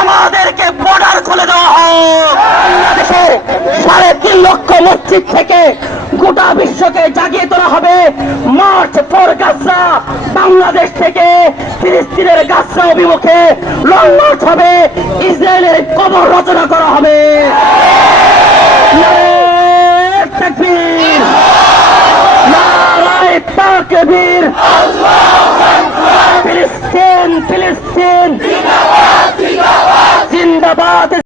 আমাদেরকে বর্ডার খুলে দেওয়া হোক। বাংলাদেশে 3.5 লক্ষ মসজিদ থেকে গোটা বিশ্বকে জাগিয়ে তোলা হবে। মার্চ ফর গাজা, বাংলাদেশ থেকে ফিলিস্তিনের গাজা অভিমুখে লং মার্চ হবে। ইসরায়েলের কবর রচনা করা হবে। নারে তাকবীর, নারে তাকবীর। ফিলিস্তিন, ফিলিস্তিন জিন্দাবাদ।